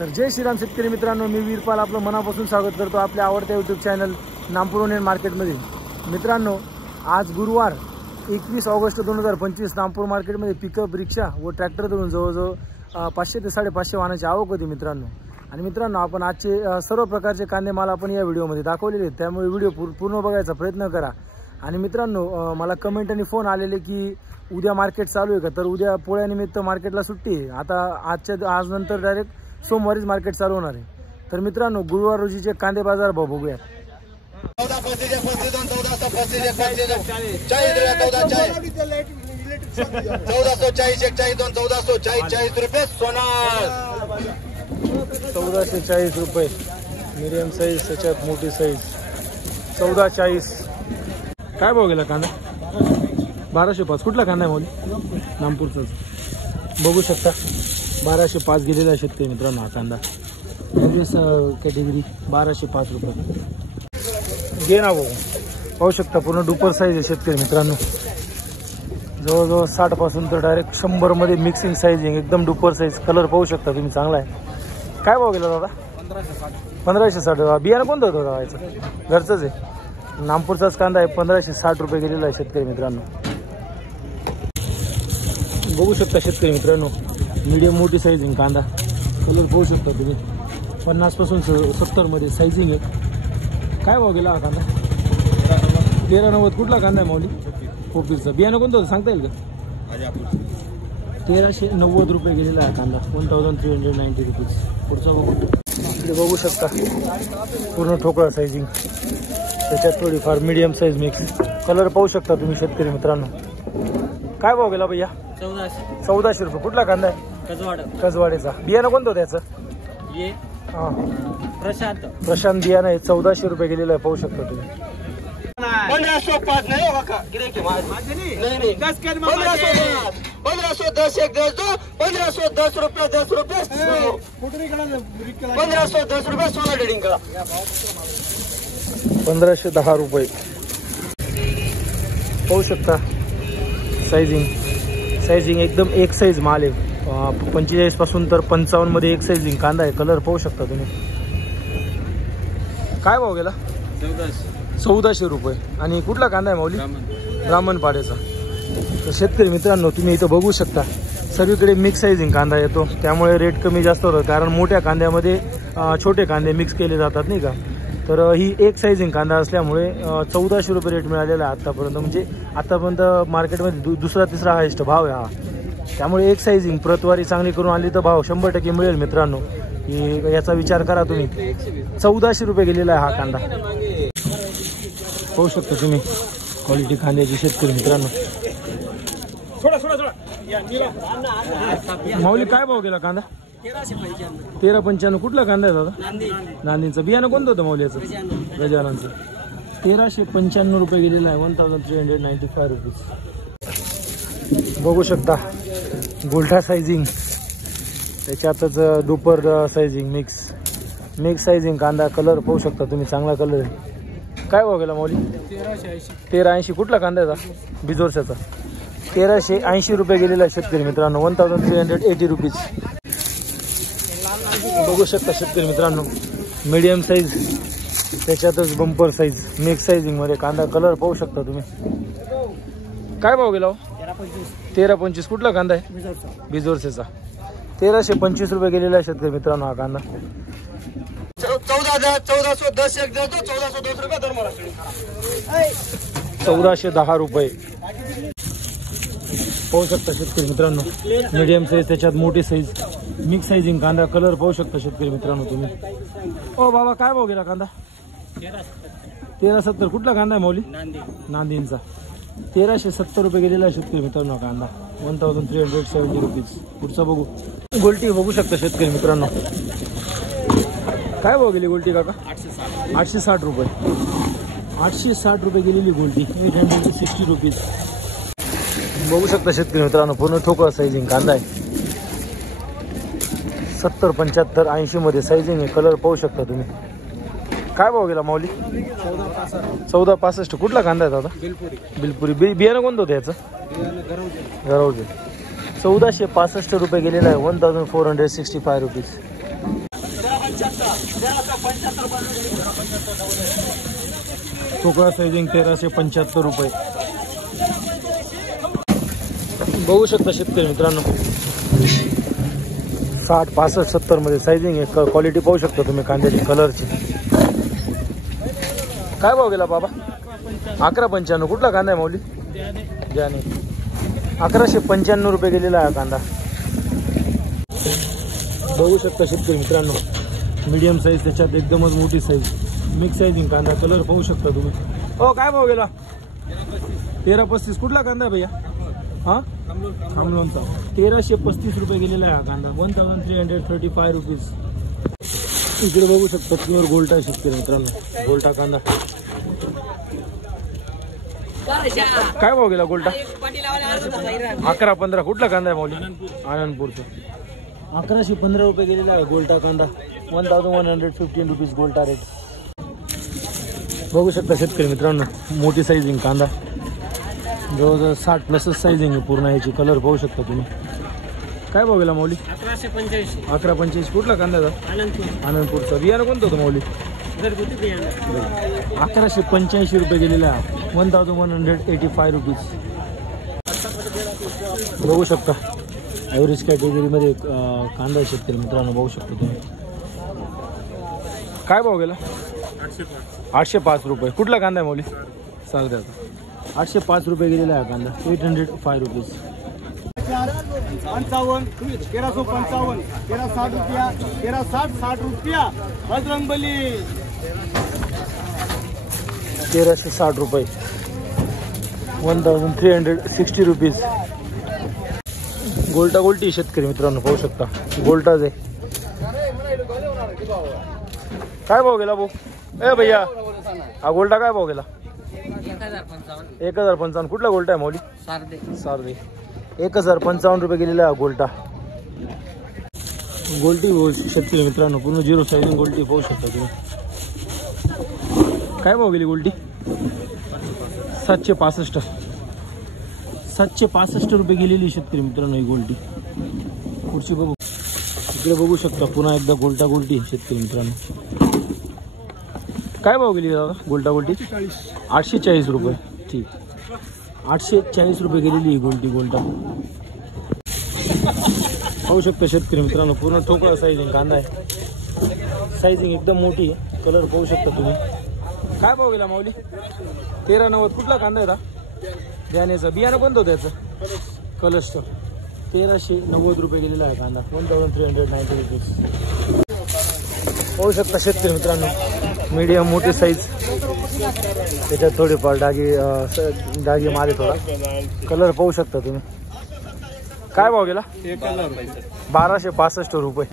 तर जय श्रीराम शेतकरी मित्रांनो, मी वीरपाल आपलं मनापासून स्वागत करतो आपल्या आवडत्या यूट्यूब चॅनल नामपूर ओनियन मार्केटमध्ये। मित्रांनो, आज गुरुवार 21 ऑगस्ट 2025 नामपूर मार्केटमध्ये पिकअप, रिक्षा व ट्रॅक्टर धरून जवळजवळ 500 ते 550 वाहनाची आवक होती मित्रांनो। आणि मित्रांनो, आपण आजचे सर्व प्रकारचे कांदे माल आपण या व्हिडिओमध्ये दाखवलेले आहेत, त्यामुळे व्हिडिओ पूर्ण बघायचा प्रयत्न करा। आणि मित्रांनो, मला कमेंट आणि फोन आलेले की उद्या मार्केट चालू आहे का, तर उद्या पोळ्यानिमित्त मार्केटला सुट्टी आहे। आता आज नंतर डायरेक्ट सोमवारीच मार्केट चालू होणार आहे। तर मित्रांनो, गुरुवार रोजीचे कांदे बाजार भाव बघूया। 1440 रुपये मीडियम साईज, त्याच्यात मोठी साईज 1440। काय भाव गेला कांदा? 1205। कुठला कांदा आहे मोदी? नामपूरचाच बघू शकता। 1205 गेलेला शेतकरी मित्रांनो हा कांदा, कॅटेगरी 1205 रुपये घे ना भाऊ। पाहू शकता पूर्ण डुपर साईज आहे शेतकरी मित्रांनो, जवळजवळ 60 पासून तर डायरेक्ट 100 मध्ये मिक्सिंग साईजिंग, एकदम डुपर साईज। कलर पाहू शकता तुम्ही, चांगला आहे। काय भाव गेला दादा? 1560। बियाणं कोणतं होतं गावाचं? घरचंच आहे, नामपूरचाच कांदा आहे। 1560 रुपये गेलेला आहे शेतकरी मित्रांनो। बघू शकता शेतकरी मित्रांनो, मीडियम मोठी साईजिंग कांदा, कलर पाहू शकता तुम्ही। 50 पासून 70 मध्ये साईजिंग आहे। काय भाव गेला हा कांदा? 1390। कुठला कांदा आहे माऊली? कोपीचा। बियाणं कोणतं होतं सांगता येईल का? 1390 रुपये गेलेला आहे कांदा, 1390 रुपीज। पुढचा बघू, इकडे बघू शकता पूर्ण ठोकळा साईजिंग, त्याच्यात थोडीफार मीडियम साईज मिक्स। कलर पाहू शकता तुम्ही शेतकरी मित्रांनो। काय भाव गेला भैया? 1400 रुपये। कुठला कांदा आहे? कसवाडेचा। बियाणं कोणतं त्याचं? प्रशांत बियाणं आहे। 1400 रुपये गेलेलं आहे, पाहू शकता तुम्ही। 1505 नाही हो का? गिरायकी नाही 1510 एक 10 1510 रुपये 10 रुपये 1510 रुपये 16 डेडिंग करा। 1510 रुपये पाहू शकता। साईजिंग एकदम एक साईज माल आहे। 45 पासून तर 55 मध्ये एक साईजिंग कांदा आहे। कलर पाहू शकता तुम्ही। काय भाव गेला? 1400 रुपये। आणि कुठला कांदा आहे माऊली? ब्राह्मणपाड्याचा। तर शेतकरी मित्रांनो, तुम्ही इथं बघू शकता सगळीकडे मिक्स साईजिंग कांदा येतो, त्यामुळे रेट कमी जास्त होतं, कारण मोठ्या कांद्यामध्ये छोटे कांदे मिक्स केले जातात नाही का। तर ही एक साईजिंग कांदा असल्यामुळे 1400 रुपये रेट मिळालेला आहे आतापर्यंत। म्हणजे आतापर्यंत मार्केटमध्ये दुसरा तिसरा हायस्ट भाव आहे हा। त्यामुळे एक साईजिंग प्रतवारी चांगली करून आली तर भाव 100% मिळेल मित्रांनो, की याचा विचार करा तुम्ही। 1400 रुपये गेलेला आहे हा कांदा, पाहू शकता तुम्ही क्वालिटी कांद्याची शेतकरी मित्रांनो। माऊली काय भाव गेला कांदा? 1395। कुठला कांदा आहे दादा? नांदीचा। बियाणं कोणतं होतं माऊली याचं? गजाननचं। 1395 रुपये गेलेला आहे, 1395 रुपीज। बघू शकता गोल्डा साईजिंग, त्याच्यातच दुपर साईजिंग, मिक्स साईजिंग कांदा। कलर पाहू शकता तुम्ही, चांगला कलर आहे। काय भाव गेला माऊली? 1380। कुठला कांदा आहे? बिजोरशाचा। 1380 रुपये गेलेला आहे शेतकरी मित्रांनो, 1380 रुपीज। बघू शकता शेतकरी मित्रांनो, मीडियम साईज, त्याच्यातच बंपर साईज, मिक्स साईजिंग मध्ये कांदा। कलर पाहू शकता तुम्ही। काय भाव गेला? 1325। कुठला कांदा आहे? बिजोरशेचा। 1325 रुपये गेलेला आहे शेतकरी मित्रांनो हा कांदा। 1410 एक 1410 रुपये दर मला 1410 रुपये पाहू शकता शेतकरी मित्रांनो। मीडियम साईज, त्याच्यात मोठी साईज, मिक्स साईजिंग कांदा। कलर पाहू शकता शेतकरी मित्रांनो तुम्ही। ओ बाबा, काय भाव गेला कांदा? 1370। कुठला कांदा आहे माऊली? नांदींचा। 1370 रुपये गेलेला आहे शेतकरी मित्रांनो कांदा, 1370 रुपीज। पुढचा बघू, गोल्टी बघू शकता शेतकरी मित्रांनो। काय भाव गेली गोल्टी काका? 860 रुपये। 860 रुपये गेलेली गोल्टी, 860 रुपीज। बघू शकता शेतकरी मित्रांनो, पूर्ण ठोकळा साईजिंग कांदा आहे। 70, 75, 80 मध्ये साईजिंग आहे। कलर पाहू शकता तुम्ही। काय भाव गेला माऊली? 1465। कुठला कांदा आहे दादा? बिलपुरी। बियाणं कोणतं होतं याचं? गरवजे। 1465 रुपये गेलेला आहे, 1465 रुपीज। ठोकळा सायझिंग 1375 रुपये. बघू शकता शेतकरी मित्रांनो 60, 65, 70 मध्ये सायझिंग आहे. क्वालिटी पाहू शकता तुम्ही कांद्याची कलरची. काय भाव गेला बाबा? 1195. कुठला कांदा आहे माऊली? ज्याने 1195 रुपये गेलेला आहे कांदा. बघू शकता शेतकरी मित्रांनो मीडियम साईज, त्याच्यात एकदमच मोठी साईज, मिक्स साईजिंग कांदा. कलर पाहू शकता तुम्ही. हो काय भाव गेला? 1335. कुठला कांदा आहे भैया? हां खामलोनचा 1335 रुपये गेलेला आहे हा कांदा. 1335 रुपीज. इकडे बघू शकता प्युअर गोल्टा शेतकरी मित्रांनो, गोल्टा कांदा. काय भाव गेला गोल्टा? 1115. कुठला कांदा आहे माऊली? आनंदपूरचा 1115 रुपये गेलेला आहे गोल्टा कांदा. 1115 रुपीज गोल्टा रेट. बघू शकता शेतकरी मित्रांनो मोठी साईजिंग कांदा, जवळजवळ 60+ साईजिंग आहे पूर्ण याची. कलर पाहू शकता तुम्ही. काय भाव गेला माऊली? 1185. कुठला कांदा आहे? आनंदपूरचा. बियाणं कोणतं होतं माऊली? 1185 रुपये गेलेला आहे. 1185 रुपीज. बघू शकता ॲव्हरेज कॅटेगरीमध्ये कांदा शेतकरी मित्रांनो बघू शकता तुम्ही. काय भाव गेला? 805 रुपये. कुठला कांदा आहे माऊली? सांगता 805 रुपये गेलेला आहे कांदा. 805 रुपीज. 55, 1355, 1360 रुपया, 1360 रुपया. बजरंगबली 1360 रुपये. 1360 रुपीज. गोल्टा गोल्टी शेतकरी मित्रांनो पाहू शकता. गोल्टाच आहे. काय भाव गेला भाऊ? ए भैया हा गोल्टा काय भाव गेला? 1055. कुठला गोल्टा आहे माऊली? सारदे 1055 रुपये गेलेला आहे गोल्टा. गोल्टी शेतकरी मित्रांनो पूर्ण 0 साईजिंग गोल्टी पाहू शकता तुम्ही. काय भाव गेली गोल्टी? 765. 765 रुपये गेलेली शेतकरी मित्रांनो ही गोल्टी. पुढची बघू. इकडे बघू शकता पुन्हा एकदा गोल्टा गोल्टी शेतकरी मित्रांनो. काय भाव गेली दादा गोल्टा गोल्टी? 840 रुपये. ठीक 840 रुपये गेलेली ही गोल्टी गोल्टा. पाहू शकता शेतकरी मित्रांनो पूर्ण ठोकळा साईजिंग कांदा आहे. साईजिंग एकदम मोठी आहे. कलर पाहू शकता तुम्ही. काय भाव गेला माऊली? 1390. कुठला कांदा आहे का? बियाण्याचा. बियाणं कोणतं होतं त्याचं? कलर्सचं. 1390 रुपये गेलेला आहे कांदा. 1390 रुपीज. पाहू शकता शेतकरी मित्रांनो मीडियम मोठी साईज, त्याच्यात थोडीफार डागी मारे थोडा. कलर पाहू शकता तुम्ही. काय भाव गेला? 1265 रुपये.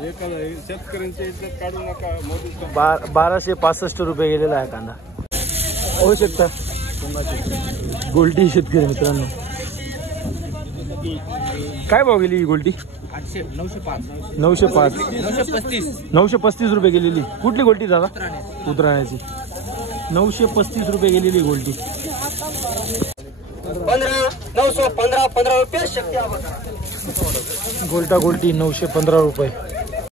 1265 रुपये गेलेला आहे कांदा. पाहू शकता गोल्टी शेतकरी मित्रांनो. काय भाव गेली ही गोल्टी? 905. 935 रुपये गेलेली. कुठली गोल्टी दादा? उतराण्याची. 935 रुपये गेलेली गोल्टी. 915 रुपये. गोल्टा गोल्टी 915 रुपये.